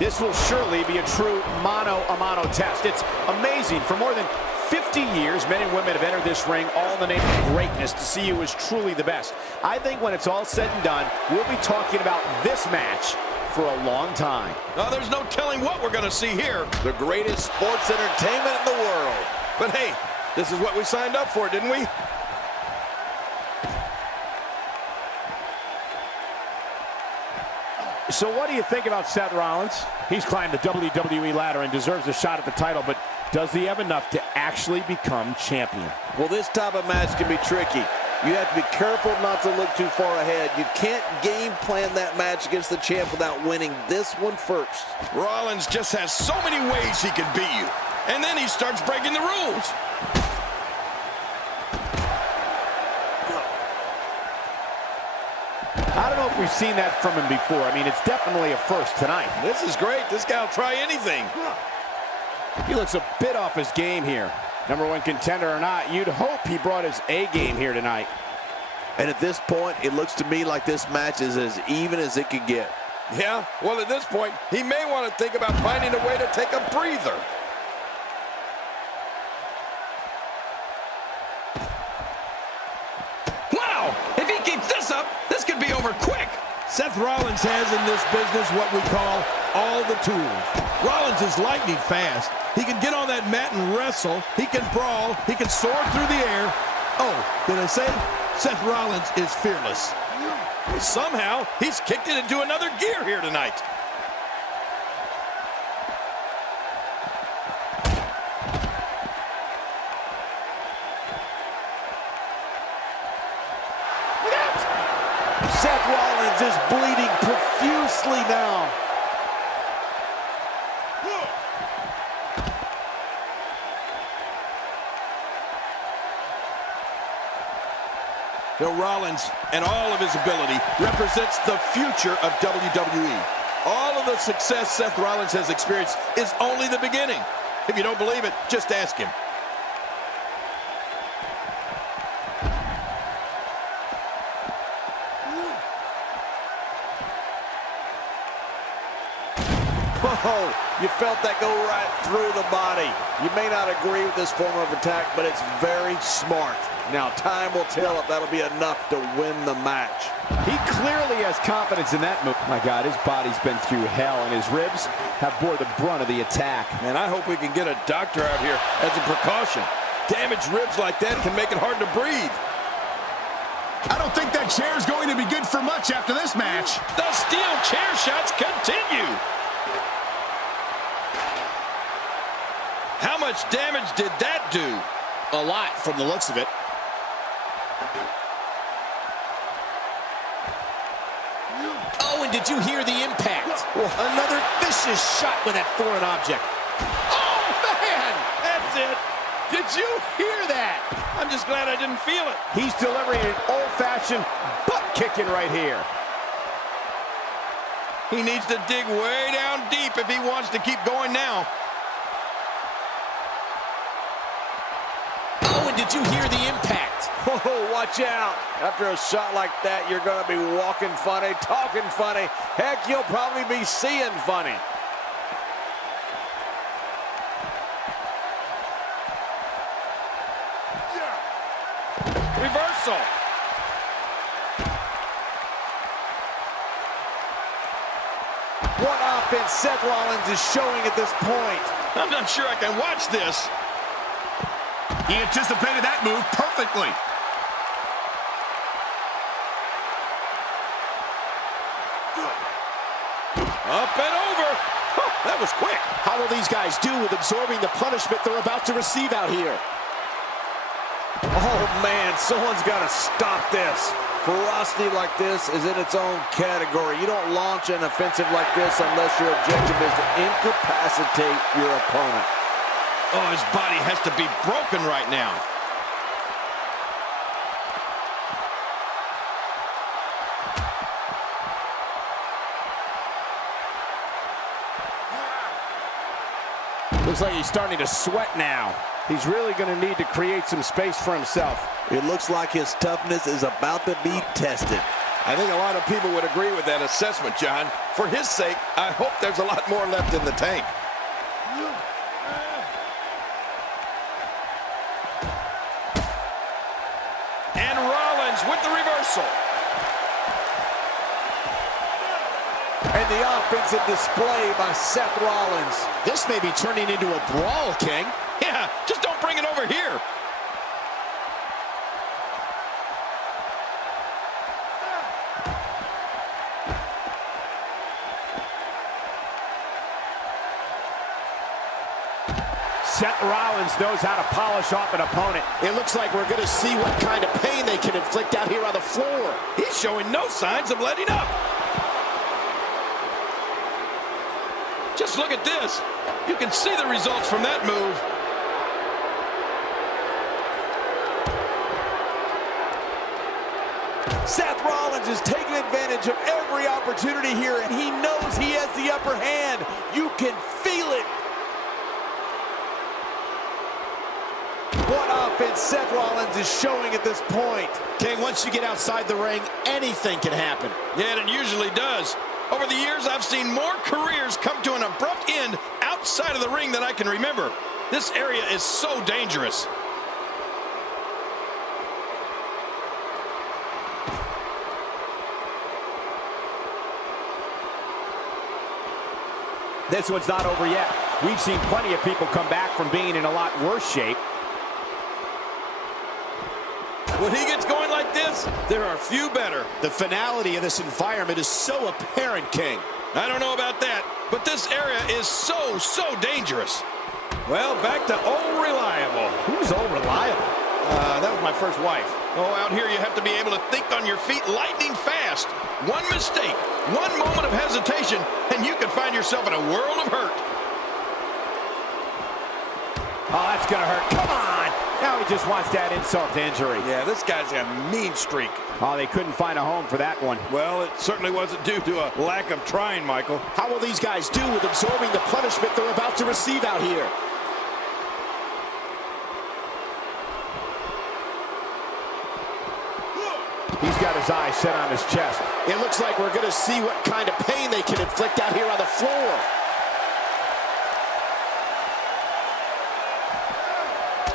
This will surely be a true mano-a-mano test. It's amazing. For more than 50 years, men and women have entered this ring all in the name of greatness to see who is truly the best. I think when it's all said and done, we'll be talking about this match for a long time. There's no telling what we're going to see here. The greatest sports entertainment in the world. But hey, this is what we signed up for, didn't we? So what do you think about Seth Rollins? He's climbed the WWE ladder and deserves a shot at the title, but does he have enough to actually become champion? Well, this type of match can be tricky. You have to be careful not to look too far ahead. You can't game plan that match against the champ without winning this one first. Rollins just has so many ways he can beat you. And then he starts breaking the rules. I don't know if we've seen that from him before. I mean, it's definitely a first tonight. This is great. This guy will try anything. He looks a bit off his game here. Number one contender or not, you'd hope he brought his A game here tonight. And at this point, it looks to me like this match is as even as it could get. Yeah, well, at this point, he may want to think about finding a way to take a breather. Wow! If he keeps this up, this could be over quick. Seth Rollins has in this business what we call all the tools. Rollins is lightning fast. He can get on that mat and wrestle. He can brawl. He can soar through the air. Oh, did I say Seth Rollins is fearless? Somehow, he's kicked it into another gear here tonight. Seth Rollins is bleeding profusely now. Rollins and all of his ability represents the future of WWE. All of the success Seth Rollins has experienced is only the beginning. If you don't believe it, just ask him. Oh, you felt that go right through the body. You may not agree with this form of attack, but it's very smart. Now, time will tell if that'll be enough to win the match. He clearly has confidence in that move. My God, his body's been through hell, and his ribs have bore the brunt of the attack. And I hope we can get a doctor out here as a precaution. Damaged ribs like that can make it hard to breathe. I don't think that chair is going to be good for much after this match. The steel chair shots continue. How much damage did that do? A lot from the looks of it. Oh, and did you hear the impact? Another vicious shot with that foreign object. Oh, man! That's it. Did you hear that? I'm just glad I didn't feel it. He's delivering an old-fashioned butt-kicking right here. He needs to dig way down deep if he wants to keep going now. Oh, and did you hear the impact? Oh, watch out. After a shot like that, you're going to be walking funny, talking funny. Heck, you'll probably be seeing funny. Reversal. What offense Seth Rollins is showing at this point. I'm not sure I can watch this. He anticipated that move perfectly. Up and over. Huh, that was quick. How will these guys do with absorbing the punishment they're about to receive out here? Oh, man, someone's got to stop this. Ferocity like this is in its own category. You don't launch an offensive like this unless your objective is to incapacitate your opponent. Oh, his body has to be broken right now. Looks like he's starting to sweat now. He's really going to need to create some space for himself. It looks like his toughness is about to be tested. I think a lot of people would agree with that assessment, John. For his sake, I hope there's a lot more left in the tank. And Rollins with the reversal. And the offensive display by Seth Rollins. This may be turning into a brawl, King. Yeah, just don't bring it over here. Seth Rollins knows how to polish off an opponent. It looks like we're going to see what kind of pain they can inflict out here on the floor. He's showing no signs of letting up. Just look at this. You can see the results from that move. Seth Rollins is taking advantage of every opportunity here, and he knows he has the upper hand. You can feel it. What offense Seth Rollins is showing at this point. King, once you get outside the ring, anything can happen. Yeah, and it usually does. Over the years, I've seen more careers come to an abrupt end outside of the ring than I can remember. This area is so dangerous. This one's not over yet. We've seen plenty of people come back from being in a lot worse shape. When he gets going like this, there are few better. The finality of this environment is so apparent, King. I don't know about that, but this area is so dangerous. Well, back to old reliable. Who's old reliable? That was my first wife. Oh, out here you have to be able to think on your feet lightning fast. One mistake, one moment of hesitation, and you could find yourself in a world of hurt. Oh, that's gonna hurt. Come on! Now he just wants that insult to injury. Yeah, this guy's got a mean streak. Oh, they couldn't find a home for that one. Well, it certainly wasn't due to a lack of trying, Michael. How will these guys do with absorbing the punishment they're about to receive out here? He's got his eyes set on his chest. It looks like we're going to see what kind of pain they can inflict out here on the floor.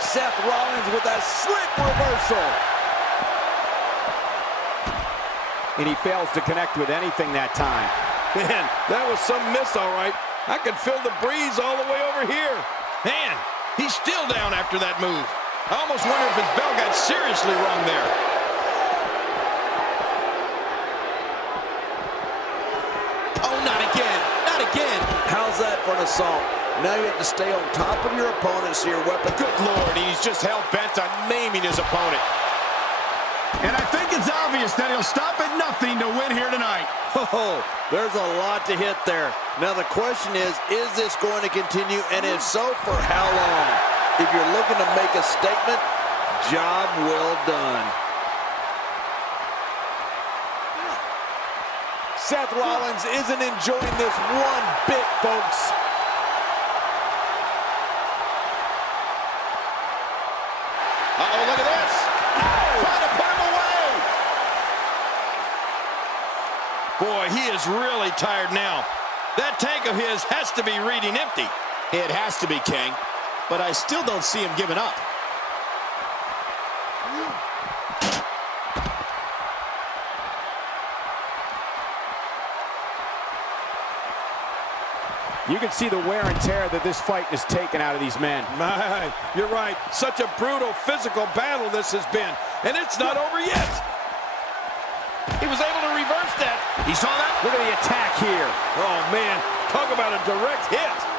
Seth Rollins with a slick reversal. And he fails to connect with anything that time. Man, that was some miss, all right. I could feel the breeze all the way over here. Man, he's still down after that move. I almost wonder if his bell got seriously wrong there. Oh, not again. Not again. How's that for an assault? Now you have to stay on top of your opponent so your weapon... Good Lord, he's just hell-bent on maiming his opponent. And I think it's obvious that he'll stop at nothing to win here tonight. Oh, there's a lot to hit there. Now the question is this going to continue? And if so, for how long? If you're looking to make a statement, job well done. Seth Rollins isn't enjoying this one bit, folks. Uh-oh, look at this. Trying to put him away. Boy, he is really tired now. That tank of his has to be reading empty. It has to be, King. But I still don't see him giving up. You can see the wear and tear that this fight has taken out of these men. My, you're right. Such a brutal physical battle this has been. And it's not over yet. He was able to reverse that. He saw that? Look at the attack here. Oh, man. Talk about a direct hit.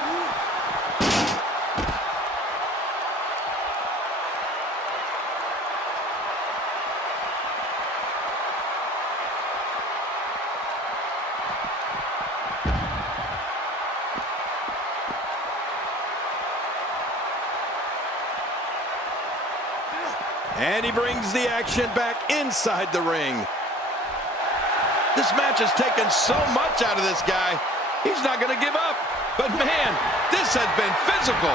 And he brings the action back inside the ring. This match has taken so much out of this guy. He's not going to give up. But man, this has been physical.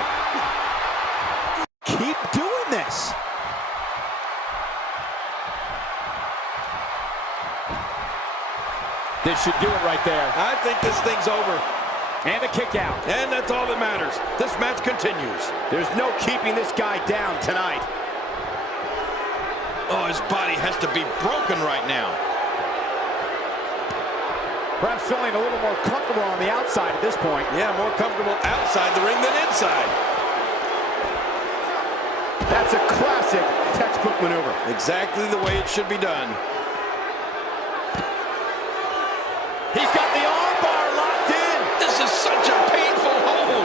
Keep doing this. This should do it right there. I think this thing's over. And a kick out. And that's all that matters. This match continues. There's no keeping this guy down tonight. Oh, his body has to be broken right now. Perhaps feeling a little more comfortable on the outside at this point. Yeah, more comfortable outside the ring than inside. That's a classic textbook maneuver. Exactly the way it should be done. He's got the arm bar locked in. This is such a painful hold.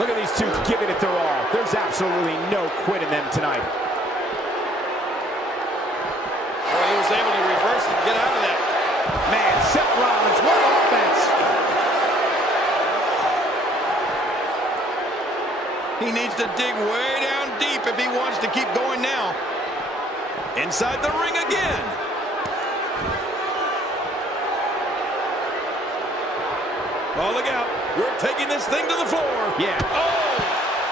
Look at these two giving it their all. There's absolutely no quit in them tonight. Well, he was able to reverse and get out of that. Man, Seth Rollins, what offense. He needs to dig way down deep if he wants to keep going now. Inside the ring again. Oh, look out. We're taking this thing to the floor. Yeah. Oh,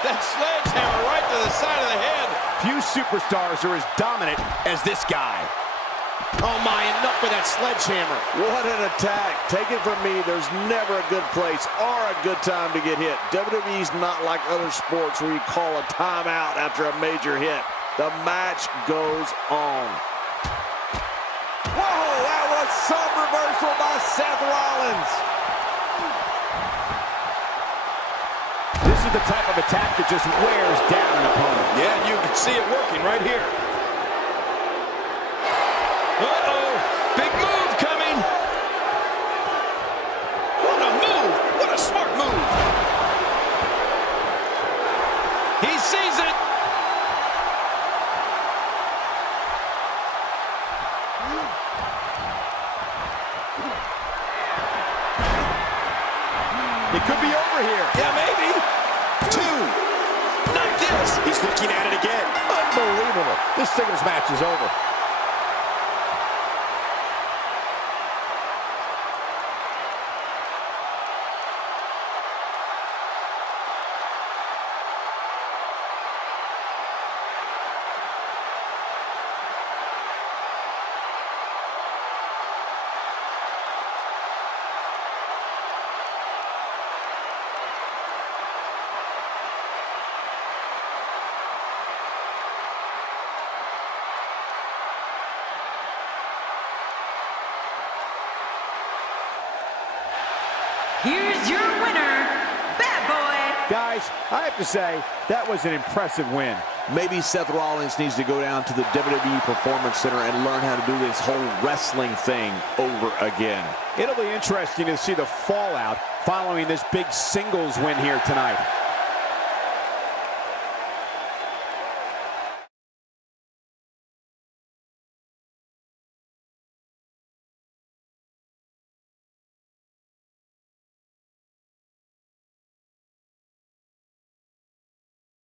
that sledgehammer right to the side of the head. Few superstars are as dominant as this guy. Oh my, enough with that sledgehammer. What an attack. Take it from me, there's never a good place or a good time to get hit. WWE's not like other sports where you call a timeout after a major hit. The match goes on. Whoa, that was some reversal by Seth Rollins. This is the type of attack that just wears down an opponent. Yeah, and you can see it working right here. Uh-oh, big move coming. What a move, what a smart move. He sees it. It could be over here. Yeah, maybe. Two. Not this. He's looking at it again. Unbelievable. This singles match is over. Here's your winner, Bad Boy. Guys, I have to say, that was an impressive win. Maybe Seth Rollins needs to go down to the WWE Performance Center and learn how to do this whole wrestling thing over again. It'll be interesting to see the fallout following this big singles win here tonight.